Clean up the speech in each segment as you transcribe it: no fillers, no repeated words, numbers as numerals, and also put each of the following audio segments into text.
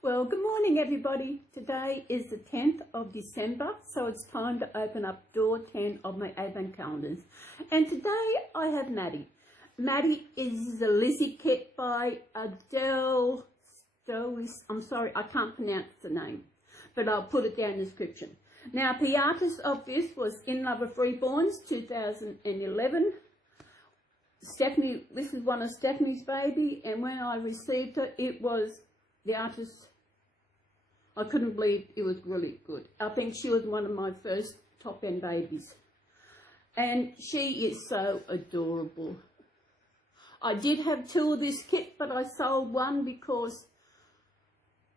Well, good morning everybody. Today is the 10th of December, so it's time to open up door 10 of my advent calendars. And today I have Maddie. Maddie is the Lizzy kit by Adrie. I'm sorry, I can't pronounce the name, but I'll put it down in the description. Now, the artist of this was In Love with Reborns, 2011. Stephanie, this is one of Stephanie's baby, and when I received it, it was the artist. I couldn't believe it was really good. I think she was one of my first top-end babies. And she is so adorable. I did have two of this kit, but I sold one because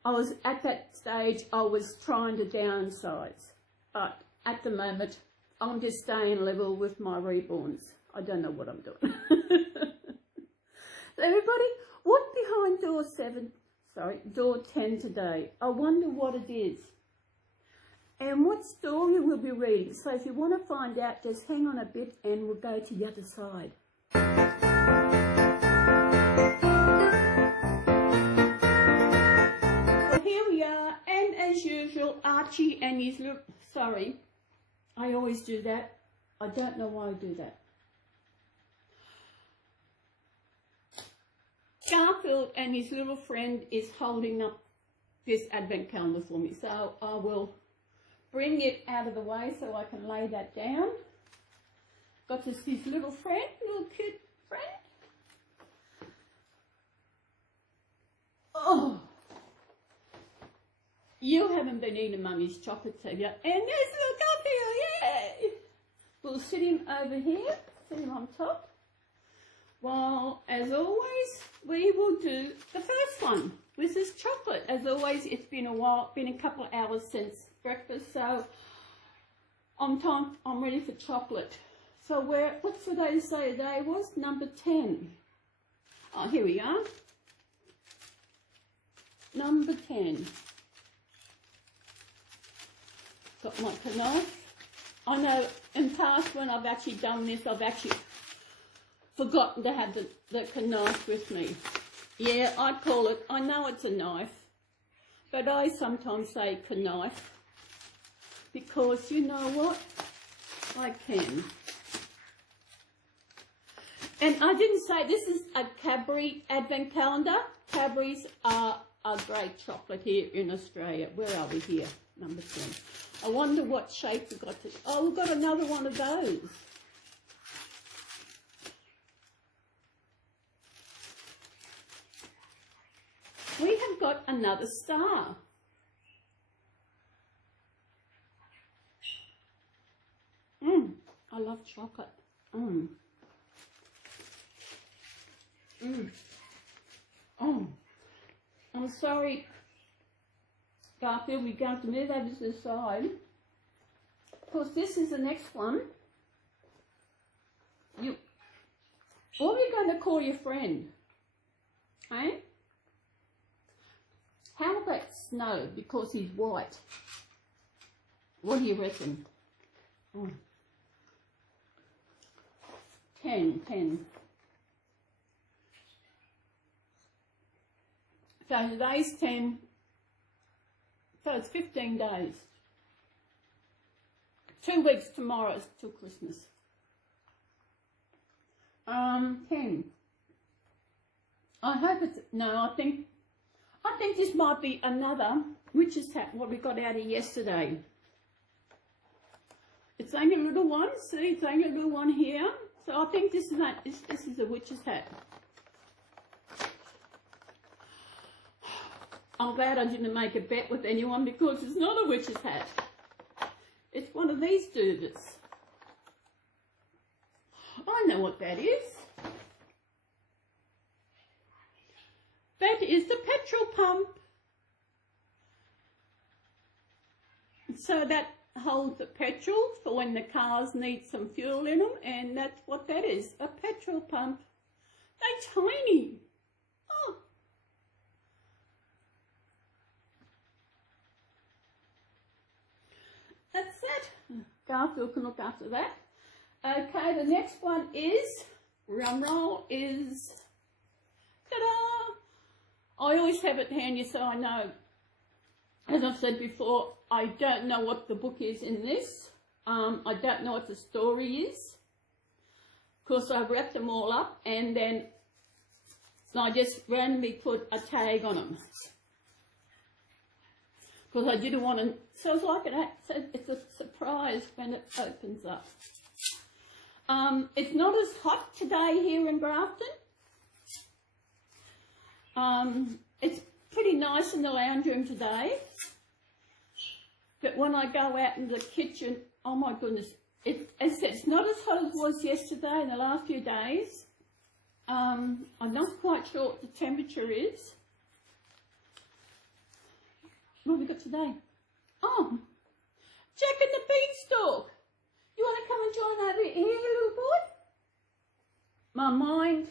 I was at that stage, I was trying to downsize. But at the moment, I'm just staying level with my reborns. I don't know what I'm doing. So everybody, what's behind door 10 today? I wonder what it is. And what story we'll be reading. So if you want to find out, just hang on a bit and we'll go to the other side. So here we are, and as usual, Archie and his little... Sorry, I always do that. I don't know why I do that. Garfield and his little friend is holding up this advent calendar for me. So I will bring it out of the way so I can lay that down. Got this his little friend, little cute friend. Oh, you haven't been eating Mummy's chocolates, have you? And there's little Garfield, yay! We'll sit him over here, sit him on top. Well, as always, we will do the first one, which is chocolate. As always, it's been a while, been a couple of hours since breakfast, so I'm ready for chocolate. So what's today say? Today was number 10. Oh, here we are. Number 10. Got my canoe. I know in past when I've actually done this, I've actually forgotten to have the knife with me. Yeah, I call it, I know it's a knife, but I sometimes say knife because you know what? I can. And I didn't say, this is a Cadbury advent calendar. Cadbury's are a great chocolate here in Australia. Where are we here? Number 10. I wonder what shape we've got. Oh, we've got another one of those. We have got another star. I love chocolate. Oh, I'm sorry, Garfield, we're going to move over to the side. Because this is the next one. What are you going to call your friend? Hey? How about Snow, because he's white? What do you reckon? 10. So today's 10, so it's 15 days. 2 weeks tomorrow is till Christmas. 10. I hope it's, no, I think this might be another witch's hat, what we got out of yesterday. It's only a little one, see, it's only a little one here. So I think this is a witch's hat. I'm glad I didn't make a bet with anyone because it's not a witch's hat. It's one of these doodles. I know what that is. That is the petrol pump. So that holds the petrol for when the cars need some fuel in them, and that's what that is, a petrol pump. They're tiny. Oh. That's it. Garfield can look after that. Okay, the next one is, drum roll, is, ta-da! I always have it handy so I know As I've said before, I don't know what the book is in this. I don't know what the story is. Of course, I wrapped them all up and then I just randomly put a tag on them. Because I didn't want to, so it's like it's a surprise when it opens up. It's not as hot today here in Grafton. It's pretty nice in the lounge room today. But when I go out in the kitchen, oh my goodness, it's not as hot as it was yesterday in the last few days. I'm not quite sure what the temperature is. What have we got today? Oh, Jack and the Beanstalk. You want to come and join over here, little boy? My mind.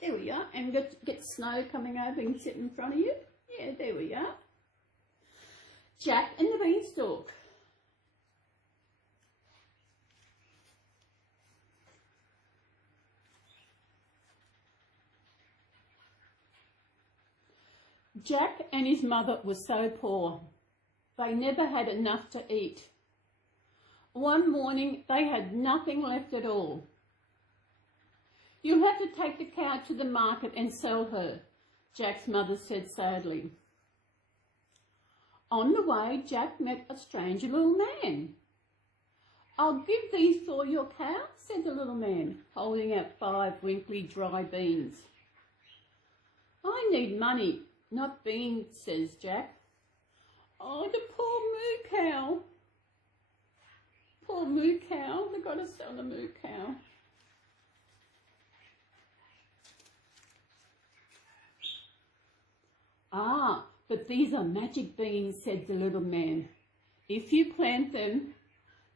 There we are. And we get snow coming over and sit in front of you. Yeah, there we are. Jack and the Beanstalk. Jack and his mother were so poor. They never had enough to eat. One morning they had nothing left at all. "You'll have to take the cow to the market and sell her," Jack's mother said sadly. On the way, Jack met a strange little man. "I'll give these for your cow," said the little man, holding out 5 wrinkly dry beans. "I need money, not beans," says Jack. "Oh, the poor moo cow. Poor moo cow. They've got to sell the moo cow." "Ah, but these are magic beans," said the little man. "If you plant them,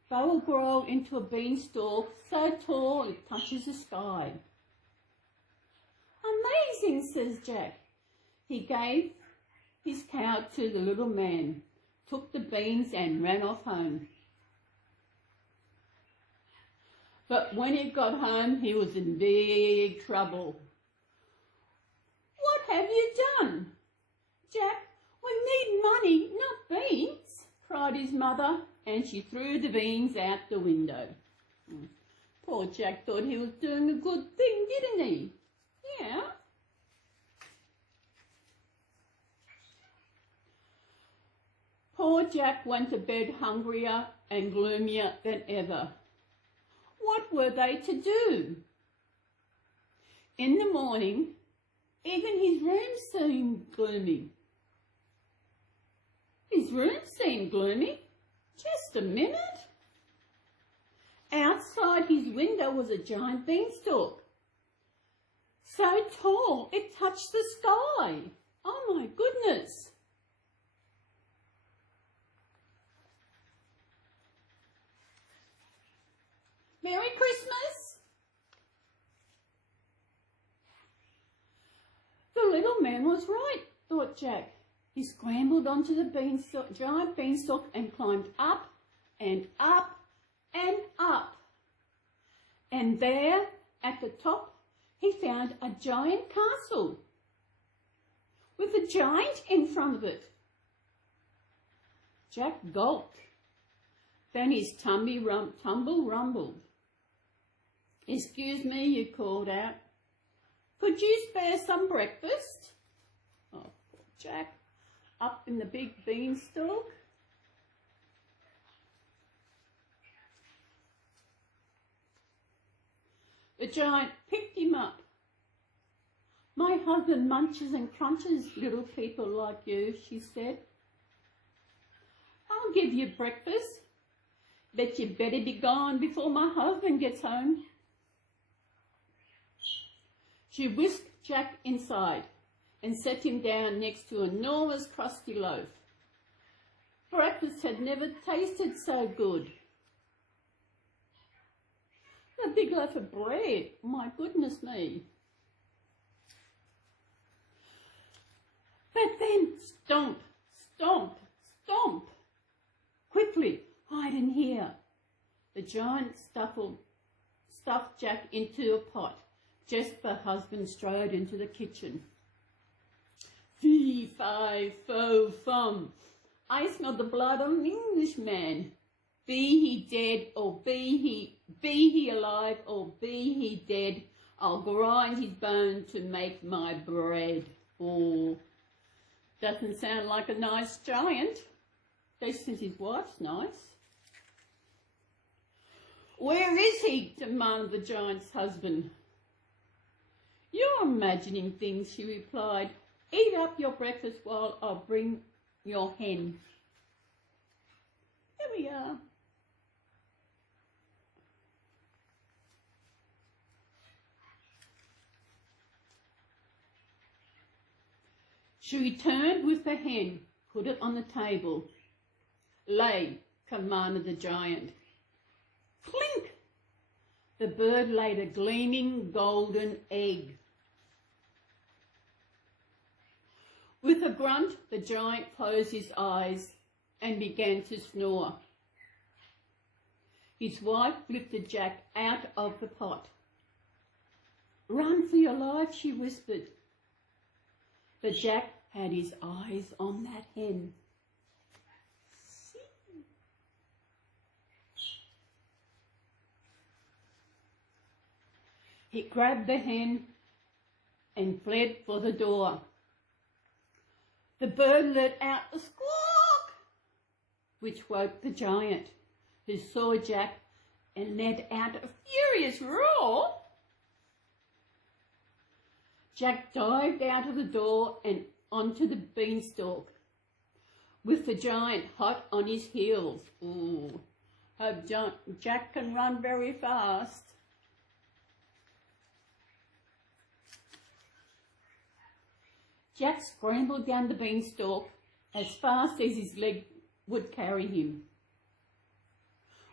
they will grow into a beanstalk so tall it touches the sky." "Amazing," says Jack. He gave his cow to the little man, took the beans and ran off home. But when he got home, he was in big trouble. "What have you done?" "Jack, we need money, not beans," cried his mother, and she threw the beans out the window. Poor Jack thought he was doing a good thing, didn't he? Yeah. Poor Jack went to bed hungrier and gloomier than ever. What were they to do? In the morning, even his room seemed gloomy. His room seemed gloomy. Just a minute. Outside his window was a giant beanstalk, so tall it touched the sky. Oh my goodness. Merry Christmas. The little man was right, thought Jack. He scrambled onto the giant beanstalk and climbed up and up and up. And there, at the top, he found a giant castle with a giant in front of it. Jack gulped. Then his tumble rumbled. "Excuse me," he called out. "Could you spare some breakfast?" Oh, poor Jack, up in the big beanstalk. The giant picked him up. "My husband munches and crunches little people like you," she said. "I'll give you breakfast, but you better be gone before my husband gets home." She whisked Jack inside and set him down next to an enormous crusty loaf. Breakfast had never tasted so good. A big loaf of bread, my goodness me. But then stomp, stomp, stomp. "Quickly, hide in here." The giant stuffed Jack into a pot just as her husband strode into the kitchen. Fee, fi, fo, fum. I smell the blood of an Englishman. Be he dead or be he alive or be he dead, I'll grind his bone to make my bread. Oh, doesn't sound like a nice giant. This says his wife's nice. Where is he? Demanded the giant's husband. You're imagining things, she replied. Eat up your breakfast while I bring your hen. Here we are. She returned with the hen, put it on the table. Lay, commanded the giant. Clink! The bird laid a gleaming golden egg. With a grunt, the giant closed his eyes and began to snore. His wife lifted Jack out of the pot. Run for your life, she whispered. But Jack had his eyes on that hen. He grabbed the hen and fled for the door. The bird let out a squawk, which woke the giant, who saw Jack and let out a furious roar. Jack dived out of the door and onto the beanstalk, with the giant hot on his heels. Ooh, hope Jack can run very fast. Jack scrambled down the beanstalk as fast as his leg would carry him.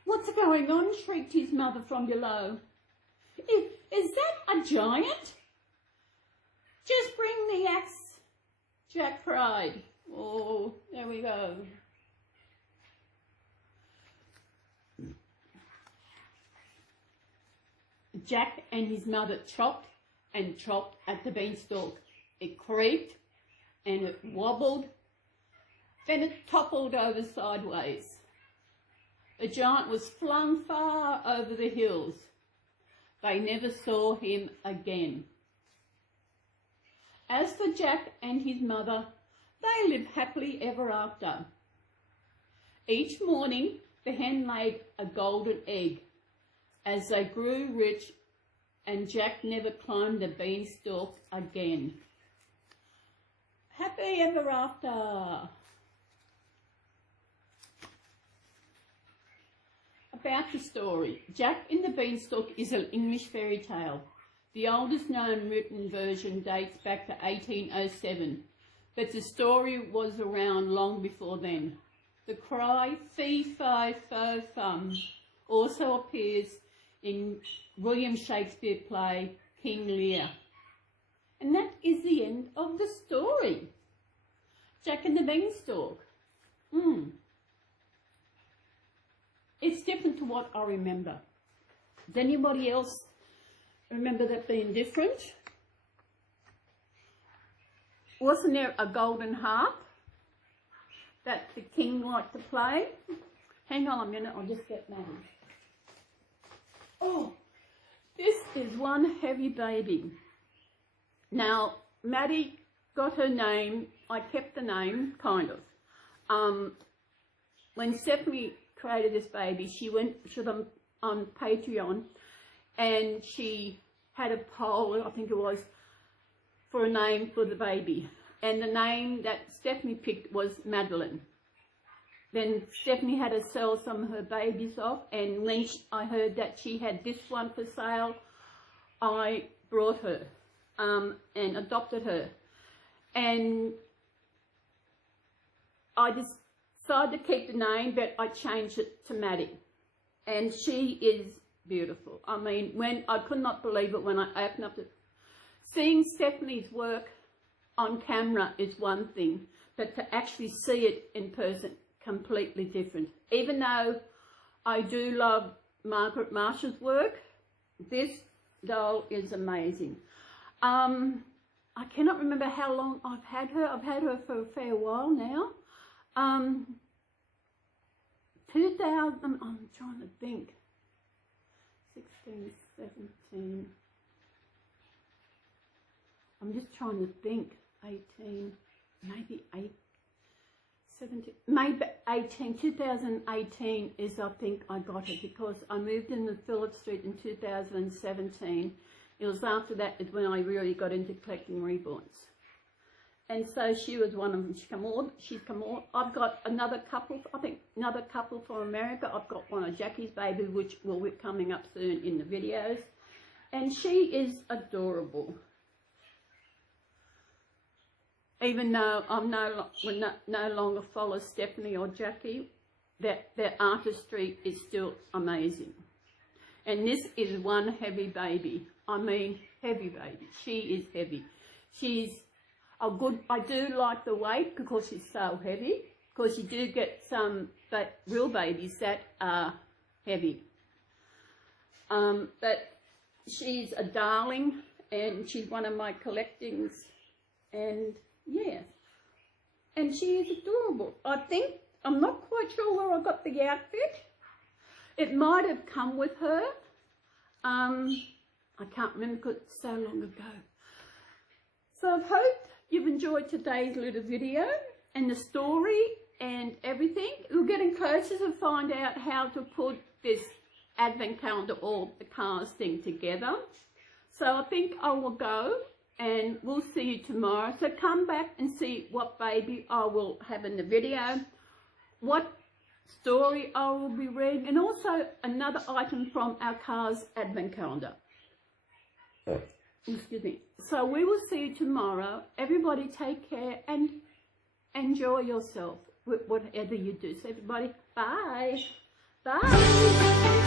What's going on? Shrieked his mother from below. Is that a giant? Just bring the axe, Jack cried. Oh, there we go. Jack and his mother chopped and chopped at the beanstalk. It creaked and it wobbled, then it toppled over sideways. The giant was flung far over the hills. They never saw him again. As for Jack and his mother, they lived happily ever after. Each morning, the hen laid a golden egg. As they grew rich, and Jack never climbed the beanstalk again. Happy ever after. About the story. Jack in the Beanstalk is an English fairy tale. The oldest known written version dates back to 1807, but the story was around long before then. The cry, fee, fi, fo, fum, also appears in William Shakespeare play King Lear. And that is the end of the story. Jack and the Beanstalk. It's different to what I remember. Does anybody else remember that being different? Wasn't there a golden harp that the king liked to play? Hang on a minute, I'll just get Maddie. Oh, this is one heavy baby. Now, Maddie got her name, I kept the name, kind of. When Stephanie created this baby, she went to them on Patreon and she had a poll, I think it was, for a name for the baby. And the name that Stephanie picked was Madeline. Then Stephanie had to sell some of her babies off, and when I heard that she had this one for sale, I brought her and adopted her. And I decided to keep the name, but I changed it to Maddie. And she is beautiful. I mean, when I could not believe it when I opened up the... Seeing Stephanie's work on camera is one thing, but to actually see it in person, completely different. Even though I do love Margaret Marshall's work, this doll is amazing. I cannot remember how long I've had her. I've had her for a fair while now. 2000, I'm trying to think, 16, 17, I'm just trying to think, 18, maybe 17, maybe 18, 2018 is I think I got it, because I moved into Phillip Street in 2017. It was after that is when I really got into collecting reborns. And so she was one of them. She's come on. I've got another couple, I think another couple from America. I've got one of Jackie's baby, which will be coming up soon in the videos. And she is adorable. Even though I'm no longer follow Stephanie or Jackie, their artistry is still amazing. And this is one heavy baby. I mean, heavy baby. She is heavy. She's a good, I do like the weight because she's so heavy, because you do get some real babies that are heavy. But she's a darling, and she's one of my collectings, and yeah. And she is adorable. I think, I'm not quite sure where I got the outfit. It might have come with her. I can't remember because it's so long ago. So I hope you've enjoyed today's little video and the story and everything. We're getting closer to find out how to put this advent calendar or the cards thing together. So I think I will go, and we'll see you tomorrow. So come back and see what baby I will have in the video, what story I will be reading, and also another item from our car's advent calendar. Excuse me. So we will see you tomorrow. Everybody take care and enjoy yourself with whatever you do. So everybody, bye. Bye.